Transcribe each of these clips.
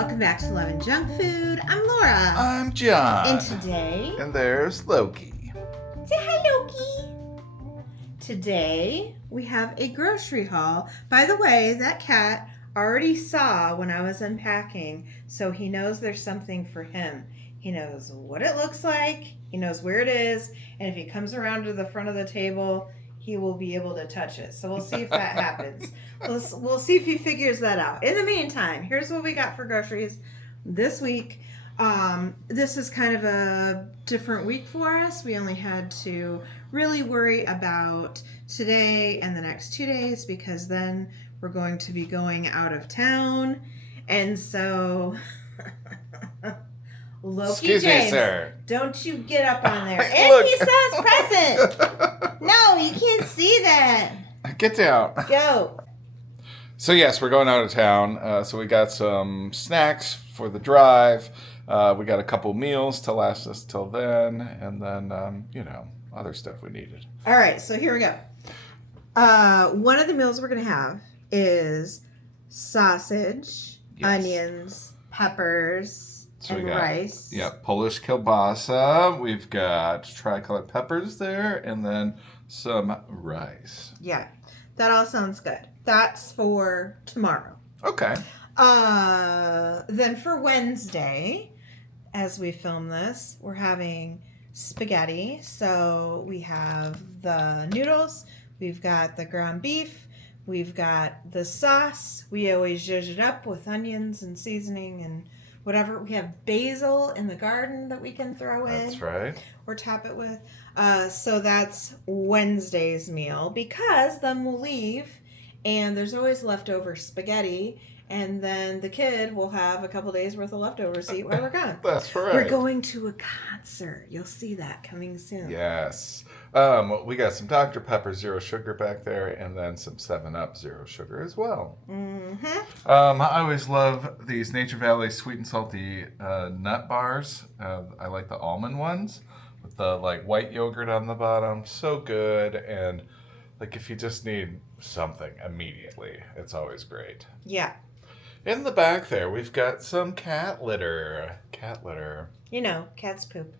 welcome back to Love and Junk Food. I'm Laura. I'm John. And today... And there's Loki. Say hi, Loki. Today, we have a grocery haul. By the way, that cat already saw when I was unpacking, so he knows there's something for him. He knows what it looks like, he knows where it is, and if he comes around to the front of the table, he will be able to touch it. So we'll see if that happens. We'll see if he figures that out. In the meantime, here's what we got for groceries this week. This is kind of a different week for us. We only had to really worry about today and the next 2 days because then we're going to be going out of town. And so... Loki Excuse James, me, sir. Don't you get up on there. Look. And he says present. No, you can't see that. Get down. Go. So yes, we're going out of town. So we got some snacks for the drive. We got a couple meals to last us till then. And then, other stuff we needed. All right, so here we go. One of the meals we're going to have is sausage, onions, peppers, So and we got, rice. Yeah, Polish kielbasa. We've got tricolored peppers there, and then some rice. Yeah, that all sounds good. That's for tomorrow. Okay. Then for Wednesday, as we film this, we're having spaghetti. So we have the noodles, we've got the ground beef, we've got the sauce. We always zhuzh it up with onions and seasoning and whatever. We have basil in the garden that we can throw in. That's right. Or top it with. So that's Wednesday's meal because then we'll leave and there's always leftover spaghetti and then the kid will have a couple days worth of leftovers to eat while we're gone. That's right. We're going to a concert. You'll see that coming soon. Yes. We got some Dr. Pepper Zero Sugar back there and then some 7-Up Zero Sugar as well. Mm-hmm. I always love these Nature Valley sweet and salty nut bars. I like the almond ones with the white yogurt on the bottom. So good. And if you just need something immediately, it's always great. Yeah. In the back there, we've got some cat litter. You know, cats poop.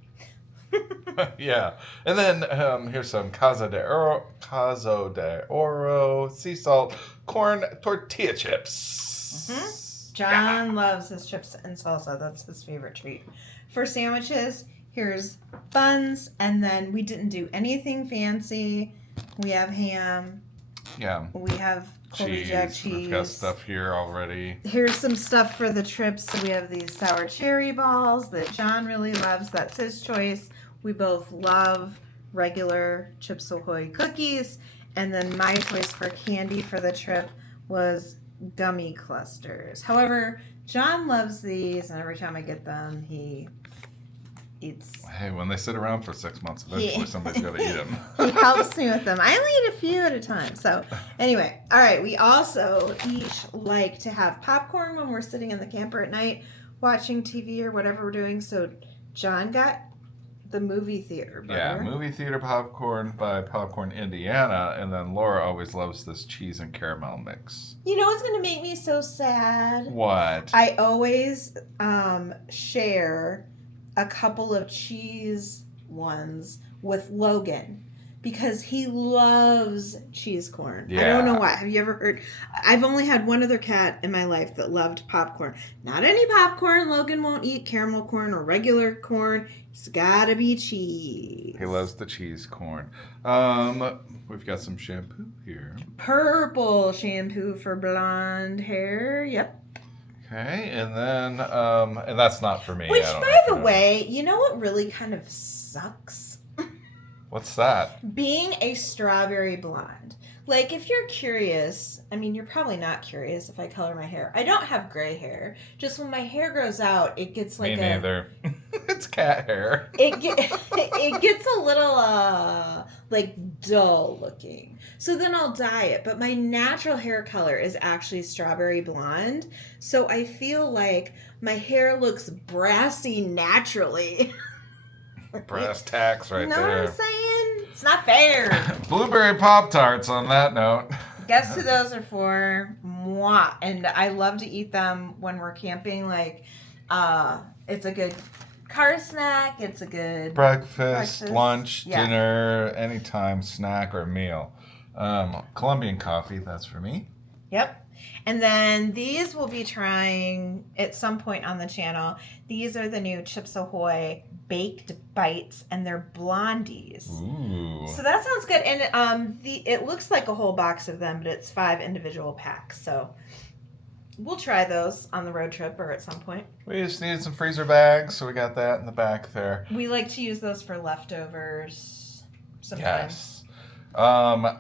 Yeah. And then here's some Caso de Oro sea salt corn tortilla chips. Mm-hmm. John loves his chips and salsa. That's his favorite treat. For sandwiches, here's buns, and then we didn't do anything fancy. We have ham. Yeah. We have Colby Jack cheese. We've got stuff here already. Here's some stuff for the trips. So we have these sour cherry balls that John really loves. That's his choice. We both love regular Chips Ahoy cookies. And then my choice for candy for the trip was gummy clusters. However, John loves these, and every time I get them, he eats. Hey, when they sit around for 6 months, eventually somebody's got to eat them. He helps me with them. I only eat a few at a time. So anyway, all right. We also each like to have popcorn when we're sitting in the camper at night watching TV or whatever we're doing. So John got the movie theater burger. Yeah, movie theater popcorn by Popcorn Indiana. And then Laura always loves this cheese and caramel mix. You know what's going to make me so sad? What? I always share a couple of cheese ones with Logan because he loves cheese corn. Yeah. I don't know why. Have you ever heard? I've only had one other cat in my life that loved popcorn. Not any popcorn. Logan won't eat caramel corn or regular corn. It's gotta be cheese. He loves the cheese corn. We've got some shampoo here. Purple shampoo for blonde hair. Yep. Okay, and then, and that's not for me. Which, I don't by the know. way, you know what really kind of sucks? What's that? Being a strawberry blonde. Like, if you're curious, I mean, you're probably not curious if I color my hair. I don't have gray hair. Just when my hair grows out, it gets like Me neither. It's cat hair. It gets a little, dull looking. So then I'll dye it. But my natural hair color is actually strawberry blonde. So I feel like my hair looks brassy naturally. Brass tacks right you know there. what I'm saying? It's not fair. Blueberry Pop-Tarts on that note. guess who those are for? Moi. And I love to eat them when we're camping. Like, it's a good car snack. It's a good breakfast, lunch, dinner, anytime snack or meal. Colombian coffee, that's for me. Yep. And then these we'll be trying at some point on the channel. These are the new Chips Ahoy baked bites, and they're blondies. Ooh. So that sounds good. And it looks like a whole box of them, but it's 5 individual packs. So we'll try those on the road trip or at some point. We just needed some freezer bags, so we got that in the back there. We like to use those for leftovers sometimes. Yes.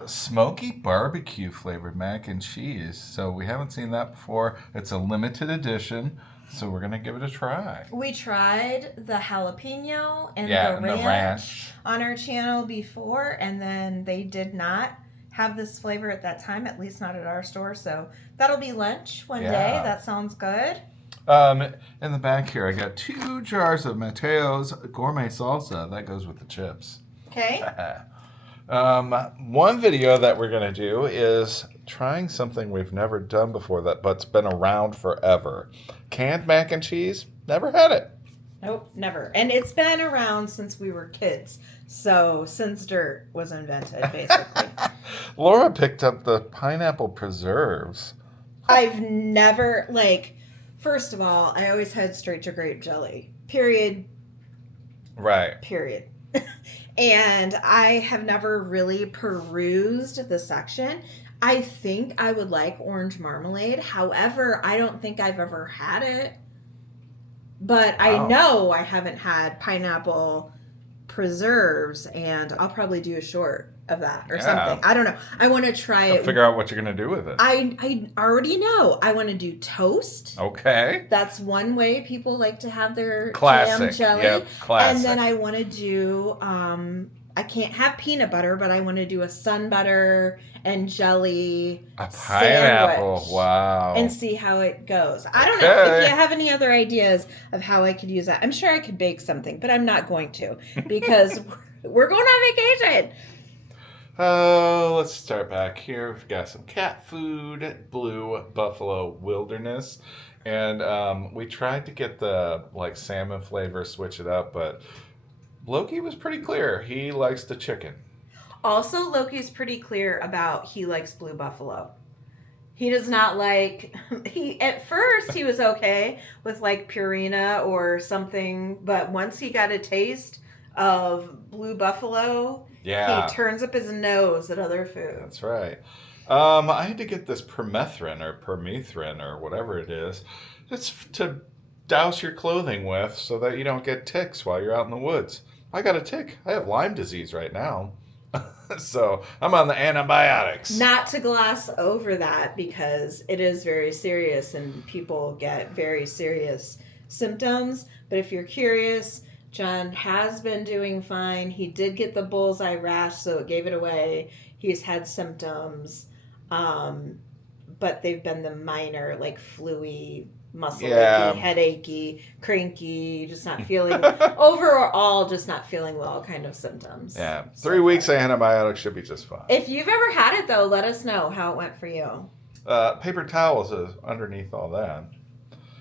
Smoky barbecue flavored mac and cheese. So we haven't seen that before. It's a limited edition, so we're gonna give it a try. We tried the jalapeno and the ranch on our channel before, and then they did not have this flavor at that time, at least not at our store. So that'll be lunch one day. That sounds good. In the back here, I got 2 jars of Mateo's gourmet salsa. That goes with the chips. Okay. One video that we're going to do is trying something we've never done before but's been around forever. Canned mac and cheese. Never had it. Nope, never. And it's been around since we were kids. So since dirt was invented, basically. Laura picked up the pineapple preserves. I've never, first of all, I always had straight to grape jelly. Period. Right. Period. And I have never really perused the section. I think I would like orange marmalade. However, I don't think I've ever had it. But I know I haven't had pineapple preserves, and I'll probably do a short of that or something. I don't know. I want to try it. Figure out what you're going to do with it. I already know. I want to do toast. Okay. That's one way people like to have their classic jam jelly. Yep, classic. And then I want to do, I can't have peanut butter, but I want to do a sun butter and jelly pineapple sandwich. Wow. And see how it goes. I don't know if you have any other ideas of how I could use that. I'm sure I could bake something, but I'm not going to because we're going on vacation. Let's start back here. We've got some cat food, Blue Buffalo Wilderness. And we tried to get the salmon flavor, switch it up, but Loki was pretty clear. He likes the chicken. Also, Loki's pretty clear about he likes Blue Buffalo. He does not like... At first, he was okay with Purina or something, but once he got a taste of Blue Buffalo... Yeah. He turns up his nose at other food. That's right. I had to get this permethrin or whatever it is. It's to douse your clothing with so that you don't get ticks while you're out in the woods. I got a tick. I have Lyme disease right now. So I'm on the antibiotics. Not to gloss over that because it is very serious and people get very serious symptoms. But if you're curious... John has been doing fine. He did get the bullseye rash, so it gave it away. He's had symptoms, but they've been the minor, flu-y, muscle-achy, headachy, cranky, just not feeling, overall, just not feeling well kind of symptoms. Yeah, 3 weeks of antibiotics should be just fine. If you've ever had it, though, let us know how it went for you. Paper towels is underneath all that.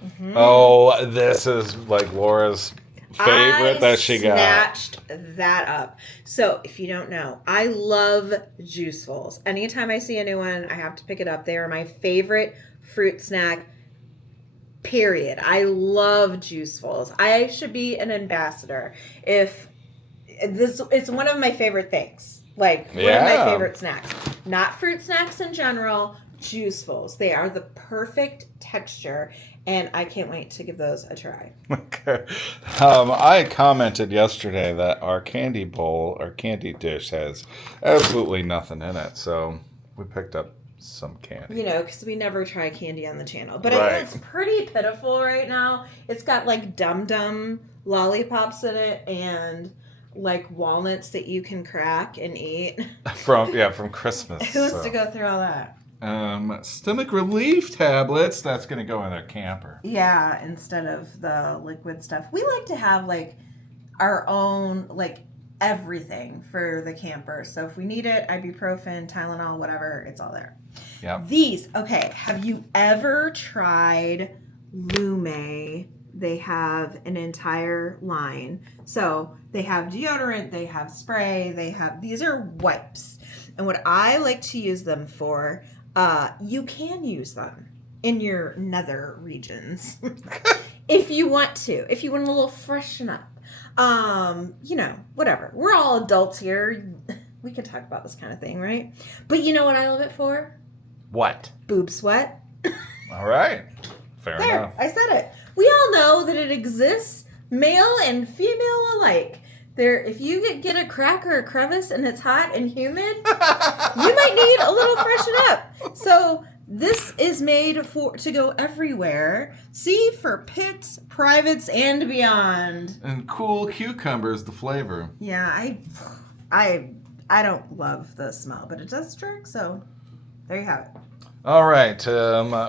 Mm-hmm. Oh, this is Laura's... favorite that she got. Snatched that up. So if you don't know, I love Juicefuls. Anytime I see a new one, I have to pick it up. They are my favorite fruit snack, period. I love Juicefuls. I should be an ambassador. It's one of my favorite things. One of my favorite snacks. Not fruit snacks in general, Juicefuls. They are the perfect texture. And I can't wait to give those a try. Okay. I commented yesterday that our candy bowl, our candy dish, has absolutely nothing in it. So we picked up some candy. Because we never try candy on the channel. But it's pretty pitiful right now. It's got Dum Dum lollipops in it and walnuts that you can crack and eat. From Christmas. Who wants to go through all that? Stomach relief tablets. That's going to go in our camper. Yeah, instead of the liquid stuff. We like to have our own everything for the camper. So if we need it, ibuprofen, Tylenol, whatever, it's all there. Yeah. These, okay, have you ever tried Lume? They have an entire line. So they have deodorant, they have spray, these are wipes. And what I like to use them for, you can use them in your nether regions if you want to, if you want a little freshen up. Whatever. We're all adults here. We can talk about this kind of thing, right? But you know what I love it for? What? Boob sweat. All right. Fair enough. I said it. We all know that it exists, male and female alike. If you get a crack or a crevice and it's hot and humid, you might need a little freshen up. So this is made to go everywhere. See, for pits, privates, and beyond. And cool cucumbers, the flavor. Yeah, I don't love the smell, but it does trick. So there you have it. All right,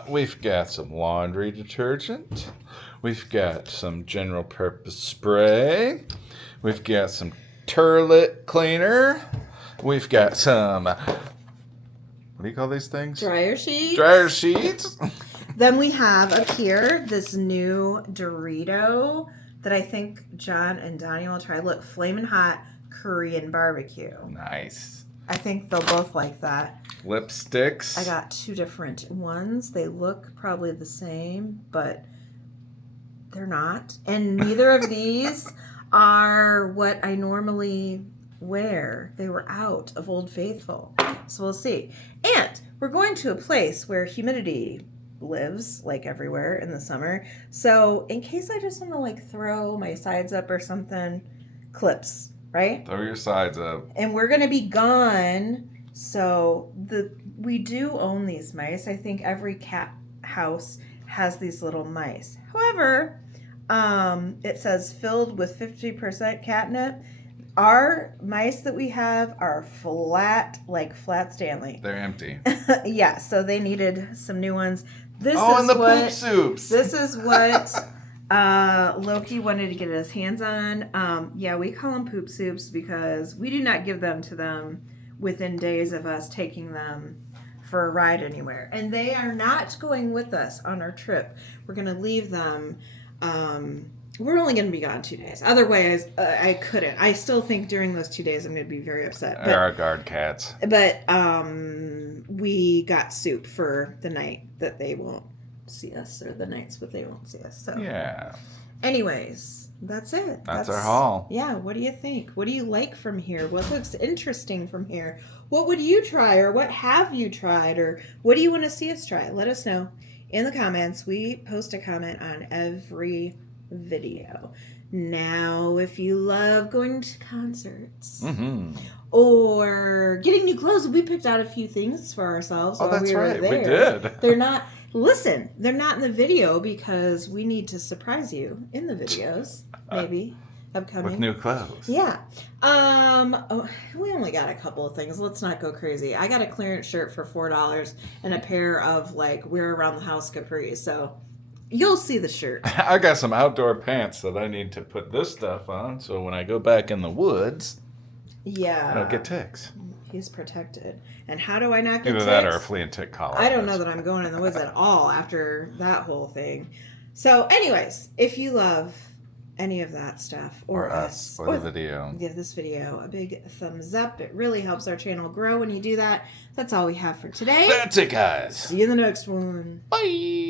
we've got some laundry detergent. We've got some general purpose spray. We've got some toilet cleaner. We've got some, what do you call these things? Dryer sheets. Dryer sheets. Then we have up here this new Dorito that I think John and Donnie will try. Look, Flamin' Hot Korean barbecue. Nice. I think they'll both like that. Lipsticks. I got 2 different ones. They look probably the same, but they're not. And neither of these are what I normally wear. They were out of Old Faithful. So we'll see. And we're going to a place where humidity lives, like everywhere in the summer. So in case I just want to like throw my sides up or something, clips, right? Throw your sides up. And we're going to be gone. So we do own these mice. I think every cat house has these little mice. However, it says filled with 50% catnip. Our mice that we have are flat, like Flat Stanley. They're empty. Yeah, so they needed some new ones. And the poop soups. This is what Loki wanted to get his hands on. Yeah, we call them poop soups because we do not give them to them within days of us taking them for a ride anywhere. And they are not going with us on our trip. We're going to leave them. We're only going to be gone 2 days. Otherwise, I couldn't. I still think during those 2 days I'm going to be very upset. They're our guard cats. But we got soup for the night that they won't see us, or the nights that they won't see us. So yeah. Anyways, that's it. That's our haul. Yeah. What do you think? What do you like from here? What looks interesting from here? What would you try, or what have you tried, or what do you want to see us try? Let us know in the comments. We post a comment on every video. Now, if you love going to concerts or getting new clothes, we picked out a few things for ourselves. Oh, while that's we were right. there. We did. They're not. Listen, they're not in the video because we need to surprise you in the videos. Maybe upcoming with new clothes. Yeah. We only got a couple of things. Let's not go crazy. I got a clearance shirt for $4 and a pair of like wear around the house capris. So you'll see the shirt. I got some outdoor pants that I need to put this stuff on, so when I go back in the woods, I don't get ticks. He's protected. And how do I not get Either ticks? that or a flea and tick collar. I don't know that I'm going in the woods at all after that whole thing. So anyways, if you love any of that stuff or us or the video, give this video a big thumbs up. It really helps our channel grow when you do that. That's all we have for today. That's it, guys. See you in the next one. Bye.